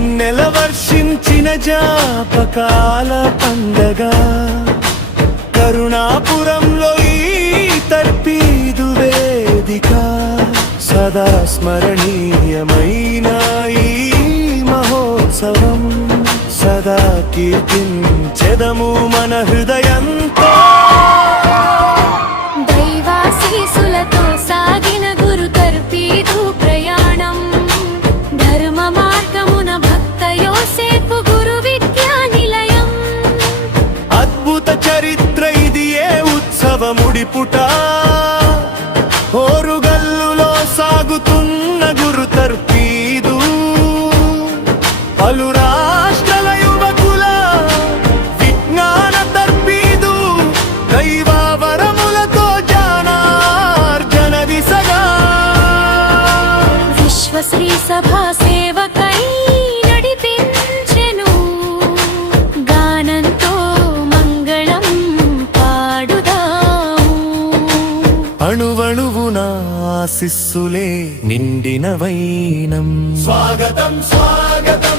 వెన్నెల వర్షించిన జాపకాల పండగ కరుణాపురంలో ఈ తర్పీదు వేదిక సదా స్మరణీయమైన ఈ మహోత్సవం సదా కీర్తించెదము మన హృదయంతో దైవాశీసులతో సాగిన గురు తర్పీదు ప్రయాణం ధర్మ మార్గమున భక్త యోసేపు గురు విద్యా నిలయం అద్భుత చరిత్ర ఇది ఏ ఉత్సవముడిపుట ఓరుగల్లులో సాగుతున్న గురు తర్పీదు పలు రాష్ట్రాల యువకుల విజ్ఞాన తర్పీదు దైవవరములతో జానార్జన దిశగా విశ్వశ్రీ సభా సేవకై నడిపించెను గానంతో మంగళం పాడుదాము అణువణువున ఆశిస్సులే నిండిన వైనం స్వాగతం స్వాగతం